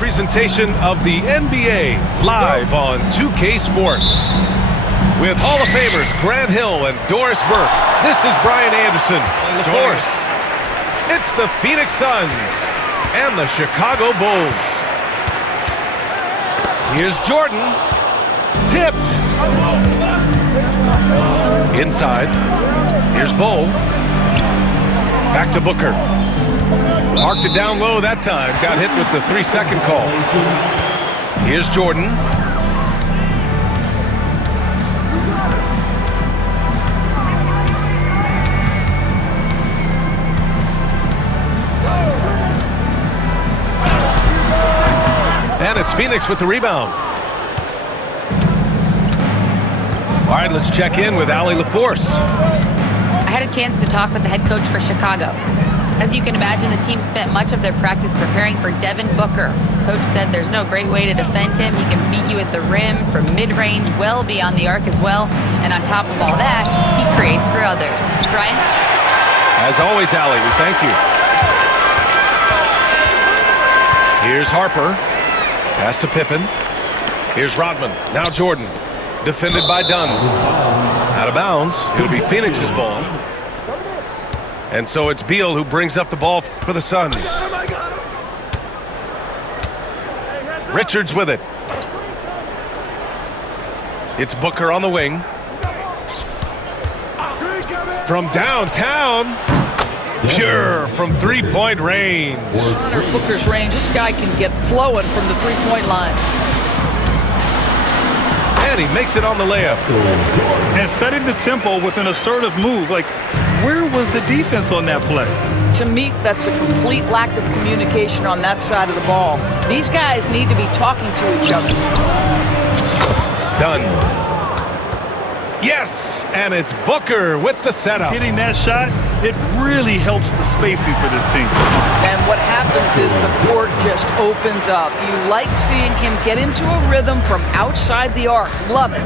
presentation of the NBA live on 2K Sports. With Hall of Famers Grant Hill and Doris Burke, this is Brian Anderson. The force. It's the Phoenix Suns and the Chicago Bulls. Here's Jordan. Tipped. Inside. Here's Bull. Back to Booker. Marked it down low that time. Got hit with the 3-second call. Here's Jordan. And it's Phoenix with the rebound. All right, let's check in with Allie LaForce. I had a chance to talk with the head coach for Chicago. As you can imagine, the team spent much of their practice preparing for Devin Booker. Coach said there's no great way to defend him. He can beat you at the rim, from mid-range, well beyond the arc as well. And on top of all that, he creates for others. Brian? As always, Allie, we thank you. Here's Harper. Pass to Pippen. Here's Rodman. Now Jordan. Defended by Dunn. Out of bounds. It'll be Phoenix's ball. And so it's Beal who brings up the ball for the Suns. Richards with it. It's Booker on the wing. From downtown. Pure from three-point range. Under Booker's range, this guy can get flowing from the three-point line. And he makes it on the layup. And setting the tempo with an assertive move. Like, where was the defense on that play? To me, that's a complete lack of communication on that side of the ball. These guys need to be talking to each other. Done. Yes, and it's Booker with the setup. Hitting that shot, it really helps the spacing for this team. And what happens is the court just opens up. You like seeing him get into a rhythm from outside the arc. Love it.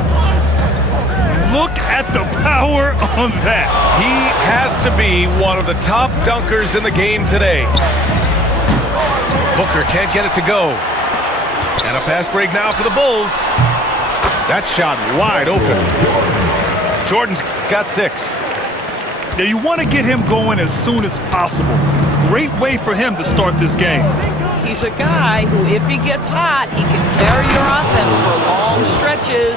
Look at the power on that. He has to be one of the top dunkers in the game today. Booker can't get it to go. And a fast break now for the Bulls. That shot wide open. Jordan's got 6. Now you want to get him going as soon as possible. Great way for him to start this game. He's a guy who, if he gets hot, he can carry your offense for long stretches.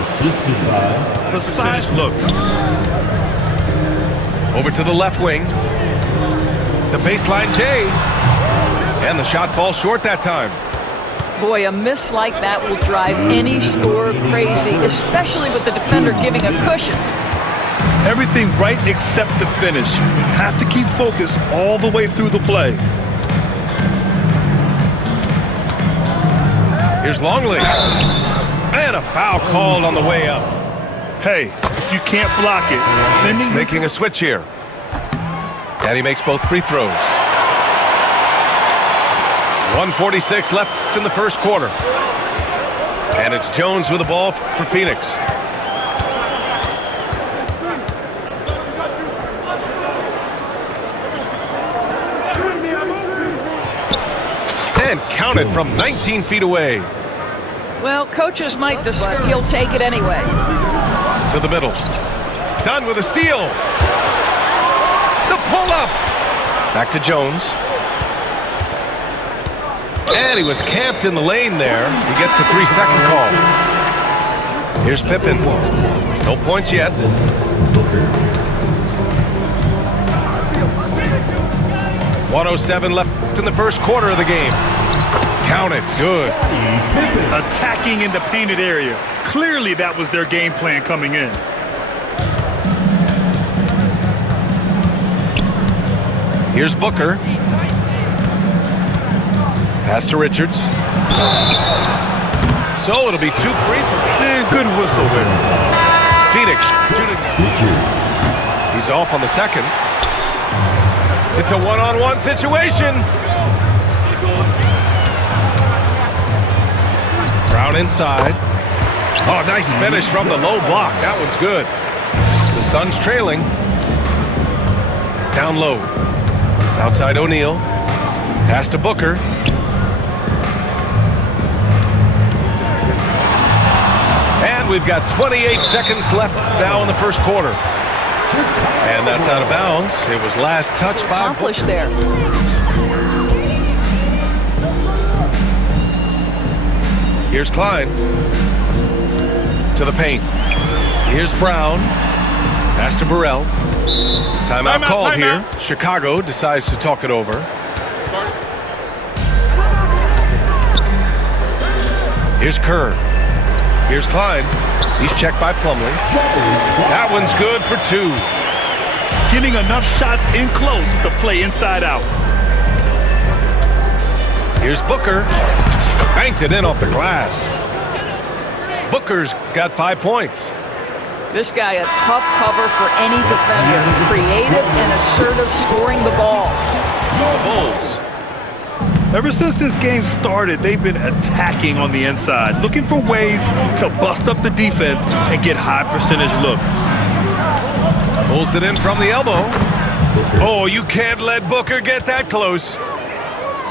Assisted by the size look. Over to the left wing. The baseline J. And the shot falls short that time. Boy, a miss like that will drive any scorer crazy, especially with the defender giving a cushion. Everything right except the finish. Have to keep focus all the way through the play. Here's Longley. And a foul called on the way up. Hey, you can't block it. Making a switch here. And he makes both free throws. 1:46 left in the first quarter. And it's Jones with the ball for Phoenix. And counted from 19 feet away. Well, coaches might discuss. He'll take it anyway. To the middle. Done with a steal. The pull-up. Back to Jones. And he was camped in the lane there. He gets a 3-second call. Here's Pippen. No points yet. 1:07 left in the first quarter of the game. Count it. Good. Attacking in the painted area. Clearly that was their game plan coming in. Here's Booker. Pass to Richards. So it'll be 2 free throws. And good whistle there. Phoenix shooting. He's off on the second. It's a one-on-one situation. Brown inside. Oh, nice finish from the low block. That one's good. The Suns trailing. Down low. Outside O'Neal. Pass to Booker. And we've got 28 seconds left now in the first quarter. And that's out of bounds. It was last touched by Accomplished there. Here's Klein to the paint. Here's Brown. Pass to Burrell. Timeout called here. Chicago decides to talk it over. Here's Kerr. Here's Klein. He's checked by Plumlee. That one's good for 2. Getting enough shots in close to play inside out. Here's Booker. Banked it in off the glass. Booker's got 5 points. This guy a tough cover for any defender. Creative and assertive scoring the ball. The Bulls. Ever since this game started, they've been attacking on the inside, looking for ways to bust up the defense and get high percentage looks. Pulls it in from the elbow. Oh, you can't let Booker get that close.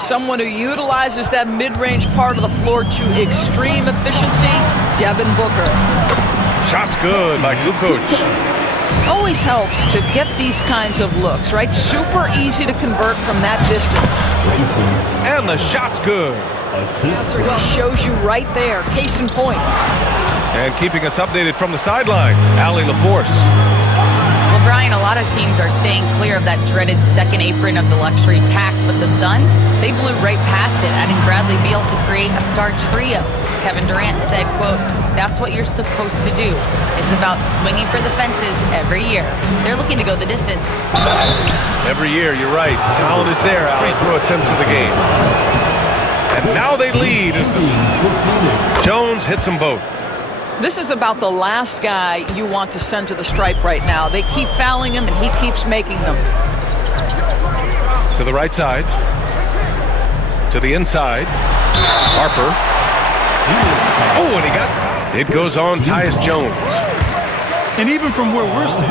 Someone who utilizes that mid-range part of the floor to extreme efficiency, Devin Booker. Shot's good by Kukoc. Always helps to get these kinds of looks, right? Super easy to convert from that distance. And the shot's good. So he shows you right there, case in point. And keeping us updated from the sideline, Allie LaForce. Well, Brian, a lot of teams are staying clear of that dreaded second apron of the luxury tax, but the Suns, they blew right past it, adding Bradley Beal to create a star trio. Kevin Durant said, quote, "That's what you're supposed to do. It's about swinging for the fences every year." They're looking to go the distance. Every year, you're right. Talent is there. Free throw attempts of the game. And now they lead as Jones hits them both. This is about the last guy you want to send to the stripe right now. They keep fouling him, and he keeps making them. To the right side. To the inside. Harper. Oh, and he got fouled. It goes on Tyus Jones. And even from where we're sitting.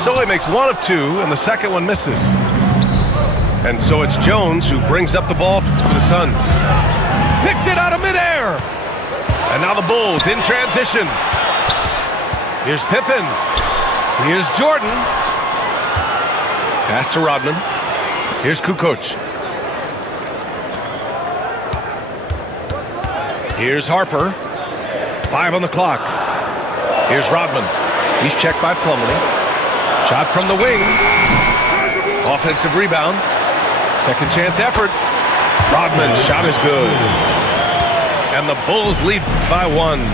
So he makes 1 of 2, and the second one misses. And so it's Jones who brings up the ball for the Suns. Picked it out of midair. And now the Bulls in transition. Here's Pippen. Here's Jordan. Pass to Rodman. Here's Kukoc. Here's Harper. 5 on the clock. Here's Rodman. He's checked by Plumlee. Shot from the wing. Offensive rebound. Second chance effort. Rodman's shot is good. And the Bulls lead by 1.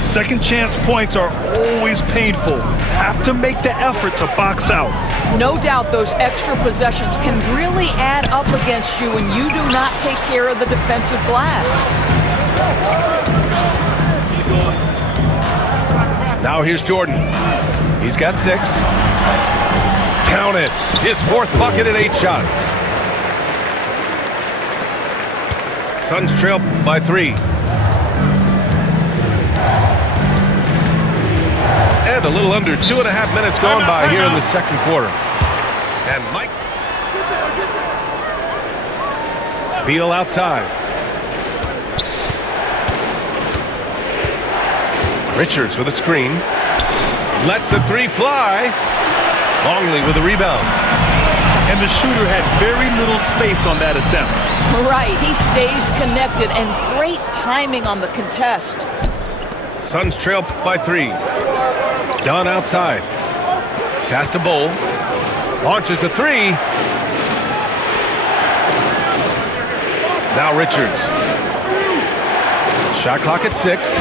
Second chance points are always painful. Have to make the effort to box out. No doubt those extra possessions can really add up against you when you do not take care of the defensive glass. Now here's Jordan. He's got 6. Count it. His 4th bucket in 8 shots. Suns trail by 3. And a little under 2.5 minutes going by here in the second quarter. And Mike Beal outside. Richards with a screen. Lets the 3 fly. Longley with a rebound. And the shooter had very little space on that attempt. Right, he stays connected and great timing on the contest. Suns trail by 3. Dunn outside. Pass to Bowl. Launches a 3. Now Richards. Shot clock at 6.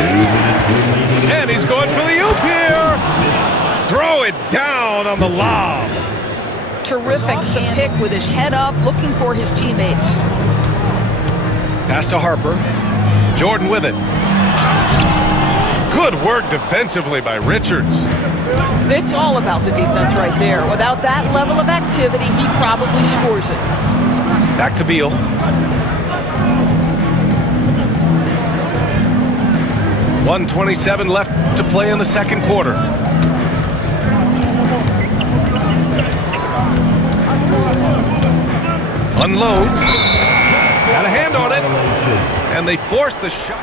And he's going for the oop here. Throw it down on the lob. Terrific the pick with his head up, looking for his teammates. Pass to Harper. Jordan with it. Good work defensively by Richards. It's all about the defense right there. Without that level of activity, he probably scores it. Back to Beal. .127 left to play in the second quarter. Unloads. Got a hand on it. And they force the shot.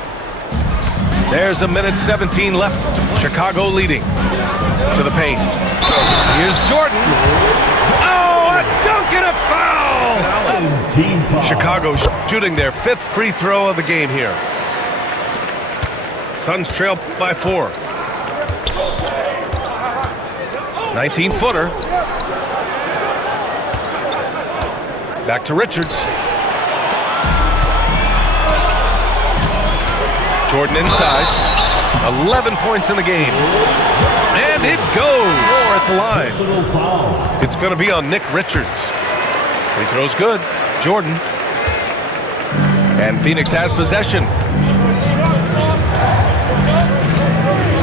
There's a minute 17 left. Chicago leading to the paint. Here's Jordan. Oh, a dunk and a foul! Chicago shooting their 5th free throw of the game here. Suns trail by 4. 19-footer. Back to Richards. Jordan inside. 11 points in the game. And it goes at the line. It's going to be on Nick Richards. Free throw's good. Jordan. And Phoenix has possession.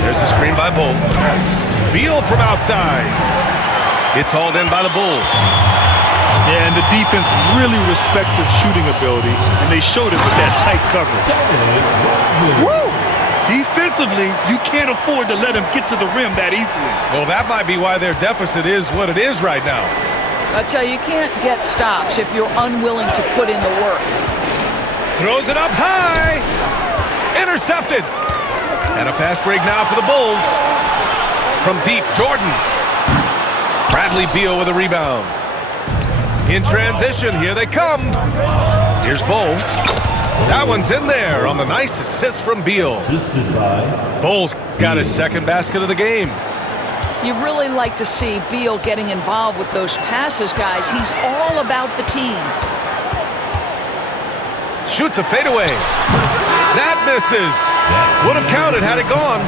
There's a screen by Bull. Beal from outside. It's hauled in by the Bulls. Yeah, and the defense really respects his shooting ability, and they showed it with that tight coverage. Woo! Defensively, you can't afford to let him get to the rim that easily. Well, that might be why their deficit is what it is right now. I tell you, you can't get stops if you're unwilling to put in the work. Throws it up high. Intercepted. And a fast break now for the Bulls. From deep, Jordan. Bradley Beal with a rebound. In transition, here they come. Here's Bull. That one's in there on the nice assist from Beal. Bull's got his 2nd basket of the game. You really like to see Beal getting involved with those passes, guys. He's all about the team. Shoots a fadeaway. That misses. Would have counted had it gone.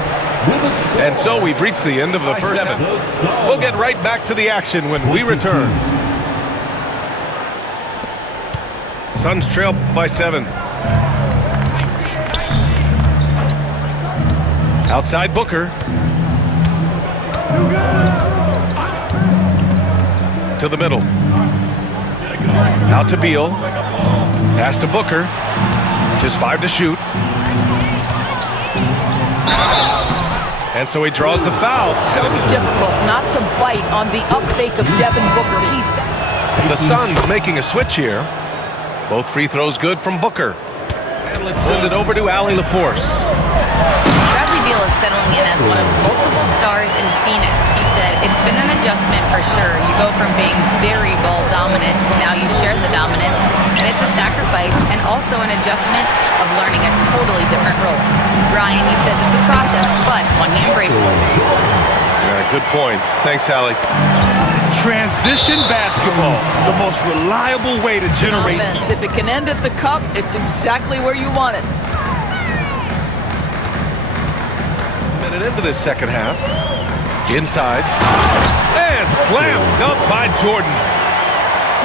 And so we've reached the end of the first half. We'll get right back to the action when we return. Suns trail by 7. Outside Booker. To the middle. Out to Beal. Pass to Booker. Just 5 to shoot. And so he draws the foul. So difficult not to bite on the up fake of Devin Booker. And the Suns making a switch here. Both free throws good from Booker. And let's send it over to Allie LaForce. Bradley Beal is settling in as one of multiple stars in Phoenix. He said, it's been an adjustment for sure. You go from being very ball dominant to now you share the dominance. And it's a sacrifice and also an adjustment of learning a totally different role. Brian, he says it's a process, but one he embraces. Yeah, good point. Thanks, Allie. Transition basketball, the most reliable way to generate. Offense. If it can end at the cup, it's exactly where you want it. Minute into this second half. Inside. And slam dunk by Jordan.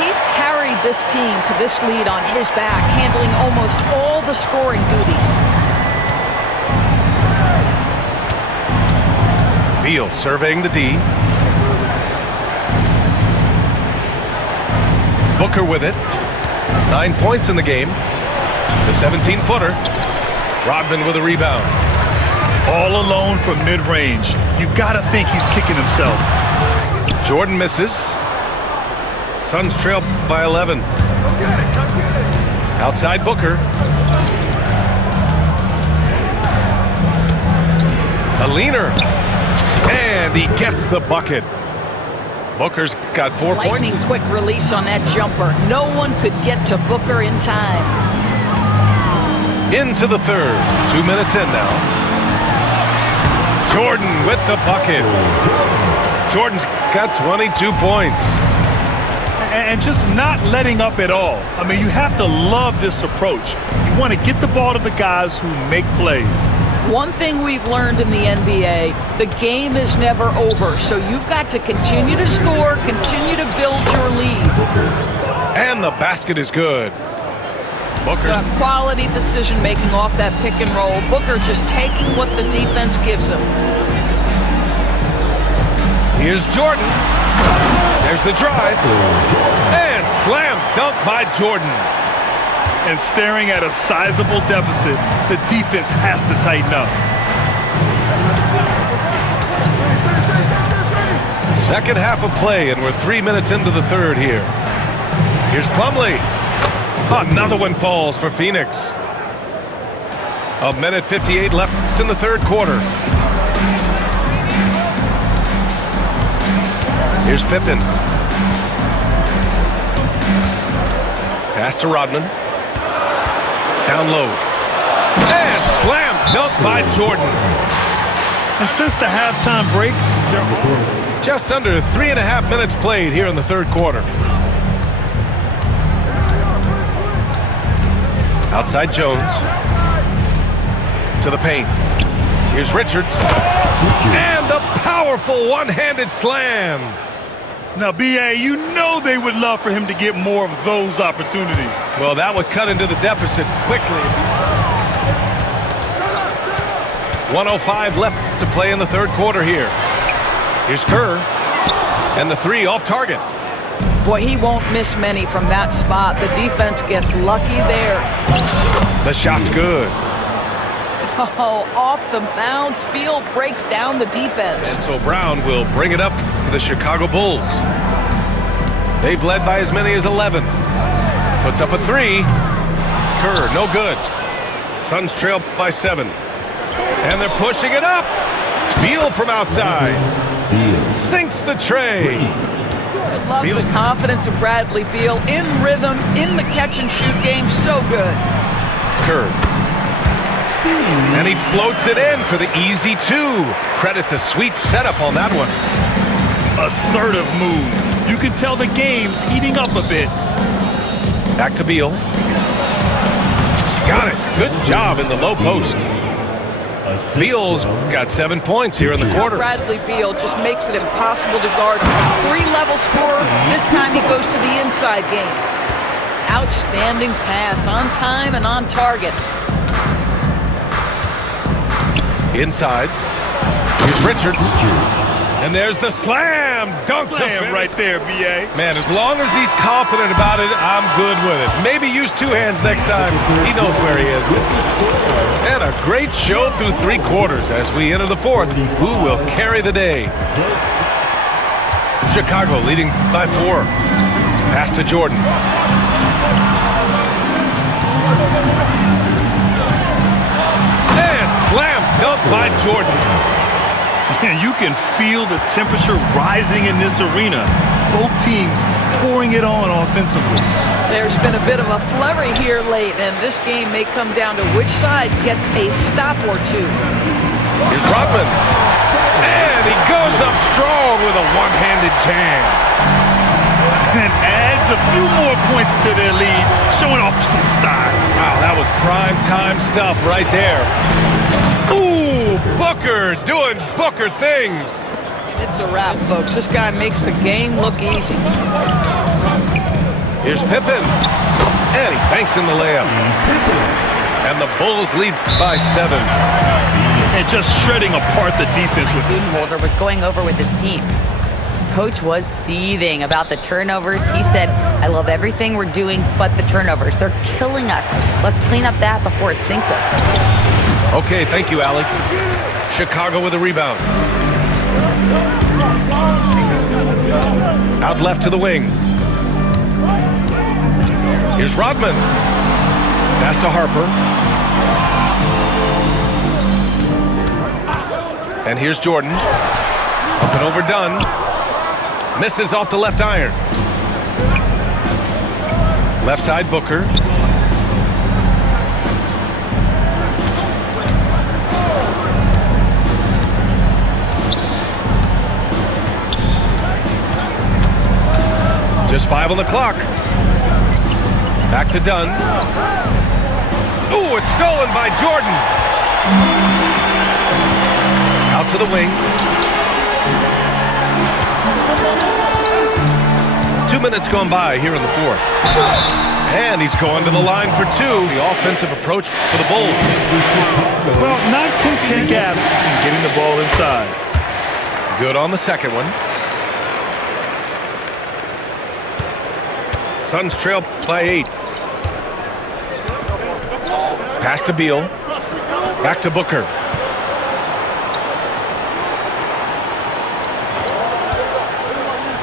He's carried this team to this lead on his back, handling almost all the scoring duties. Beal surveying the D. Booker with it. 9 points in the game. The 17-footer. Rodman with a rebound. All alone from mid-range. You've got to think he's kicking himself. Jordan misses. Suns trail by 11. Outside Booker. A leaner. And he gets the bucket. Booker's got 4 points. Lightning quick release on that jumper. No one could get to Booker in time. Into the third. 2 minutes in now. Jordan with the bucket. Jordan's got 22 points. And just not letting up at all. I mean, you have to love this approach. You want to get the ball to the guys who make plays. One thing we've learned in the NBA, the game is never over. So you've got to continue to score, continue to build your lead. And the basket is good. Booker's quality decision-making off that pick and roll. Booker just taking what the defense gives him. Here's Jordan. There's the drive. And slam dunk by Jordan. And staring at a sizable deficit, the defense has to tighten up. Second half of play, and we're 3 minutes into the third here. Here's Plumlee. Another one falls for Phoenix. A minute 58 left in the third quarter. Here's Pippen. Pass to Rodman. Down low. And slam dunk by Jordan. And since the halftime break, just under 3.5 minutes played here in the third quarter. Outside Jones. To the paint. Here's Richards. And the powerful one-handed slam. Now, B.A., you know they would love for him to get more of those opportunities. Well, that would cut into the deficit quickly. 1:05 left to play in the third quarter here. Here's Kerr. And the three off target. Boy, he won't miss many from that spot. The defense gets lucky there. The shot's good. Oh, off the bounce. Beal breaks down the defense. And so Brown will bring it up for the Chicago Bulls. They've led by as many as 11. Puts up a three. Kerr, no good. Suns trail by 7. And they're pushing it up. Beal from outside. Sinks the tray. I love the confidence of Bradley Beal. In rhythm, in the catch-and-shoot game. So good. Kerr. And he floats it in for the easy 2. Credit the sweet setup on that one. Assertive move. You can tell the game's heating up a bit. Back to Beal. Got it. Good job in the low post. Beal's got 7 points here in the quarter. Bradley Beal just makes it impossible to guard him. 3-level scorer. This time he goes to the inside game. Outstanding pass, on time and on target. Inside. Here's Richards. And there's the slam dunk Slam right there, B.A. Man, as long as he's confident about it, I'm good with it. Maybe use 2 hands next time. He knows where he is. And a great show through 3 quarters as we enter the fourth. Who will carry the day? Chicago leading by 4. Pass to Jordan. And slam dunk by Jordan. And you can feel the temperature rising in this arena. Both teams pouring it on offensively. There's been a bit of a flurry here late, and this game may come down to which side gets a stop or 2. Here's Rodman. And he goes up strong with a one-handed jam. And adds a few more points to their lead, showing off some style. Wow, that was prime time stuff right there. Ooh, Booker doing Booker things. It's a wrap, folks. This guy makes the game look easy. Here's Pippen. And he banks in the layup. And the Bulls lead by 7. And just shredding apart the defense with this. Budenholzer was going over with his team. Coach was seething about the turnovers. He said, I love everything we're doing but the turnovers. They're killing us. Let's clean up that before it sinks us. Okay, thank you, Allie. Chicago with a rebound. Out left to the wing. Here's Rodman. Pass to Harper. And here's Jordan. Up and over Dunn. Misses off the left iron. Left side, Booker. Just 5 on the clock. Back to Dunn. Ooh, it's stolen by Jordan. Out to the wing. 2 minutes gone by here in the fourth. And he's going to the line for 2. The offensive approach for the Bulls. Well, not content gaps in getting the ball inside. Good on the second one. Suns trail by 8. Pass to Beal. Back to Booker.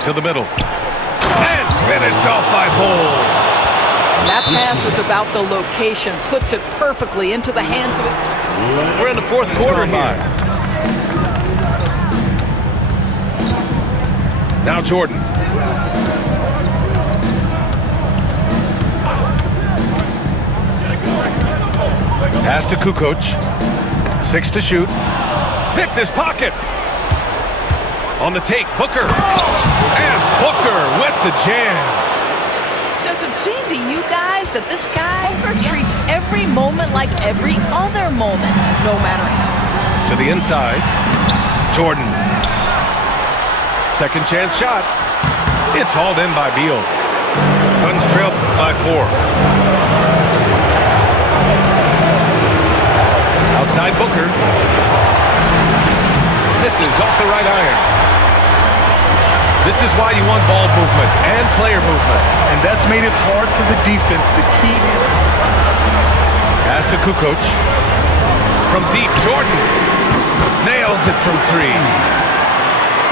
To the middle. And finished off by Bull. That pass was about the location, puts it perfectly into the hands of his... We're in the fourth quarter here. Now Jordan. Pass to Kukoc. 6 to shoot. Picked his pocket. On the take, Booker. And Booker with the jam. Does it seem to you guys that this guy Booker treats every moment like every other moment, no matter how? To the inside. Jordan. Second chance shot. It's hauled in by Beal. Suns trail by 4. Outside Booker. Misses off the right iron. This is why you want ball movement and player movement. And that's made it hard for the defense to key in. Pass to Kukoc. From deep, Jordan. Nails it from 3.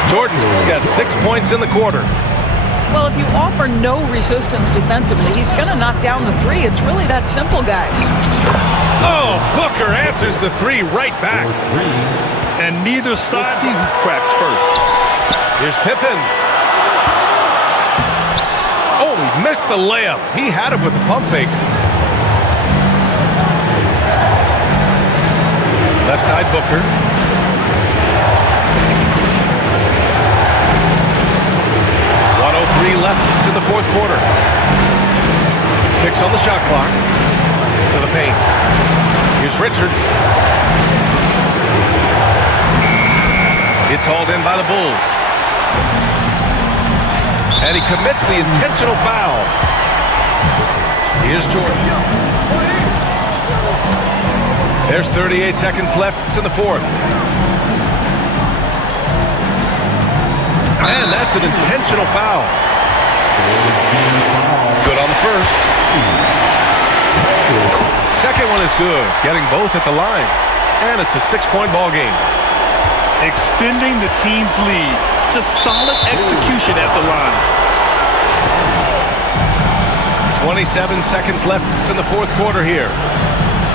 Jordan's got 6 points in the quarter. Well, if you offer no resistance defensively, he's going to knock down the 3. It's really that simple, guys. Oh, Booker answers the 3 right back. And neither side see who cracks first. Here's Pippen. Oh, he missed the layup. He had it with the pump fake. Left side, Booker. Left to the fourth quarter. 6 on the shot clock. To the paint. Here's Richards. It's hauled in by the Bulls. And he commits the intentional foul. Here's Jordan. There's 38 seconds left in the fourth. And that's an intentional foul. Good on the first. Second one is good, getting both at the line. And it's a 6-point ball game. Extending the team's lead. Just solid execution at the line. 27 seconds left in the fourth quarter here.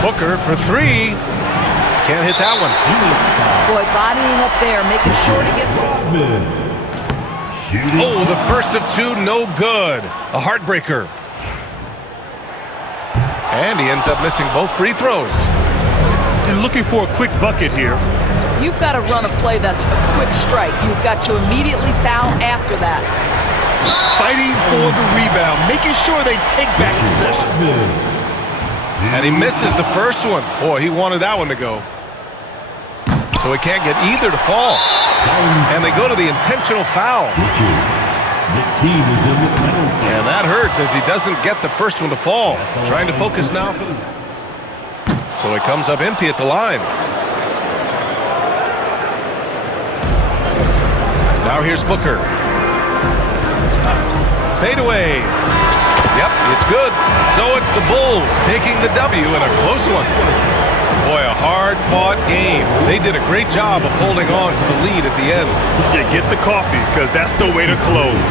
Booker for 3. Can't hit that one. Boy, bodying up there, making sure to get... Oh, the first of 2, no good. A heartbreaker. And he ends up missing both free throws. And looking for a quick bucket here. You've got to run a play that's a quick strike. You've got to immediately foul after that. Fighting for the rebound, making sure they take back possession. And he misses the first one. Boy, he wanted that one to go. So he can't get either to fall. And they go to the intentional foul. The team is in the penalty. And that hurts as he doesn't get the first one to fall. Trying to focus now for the... So he comes up empty at the line. Now here's Booker. Fade away. Yep, it's good. So it's the Bulls taking the W in a close one. Boy, a hard-fought game. They did a great job of holding on to the lead at the end. Yeah, get the coffee, because that's the way to close.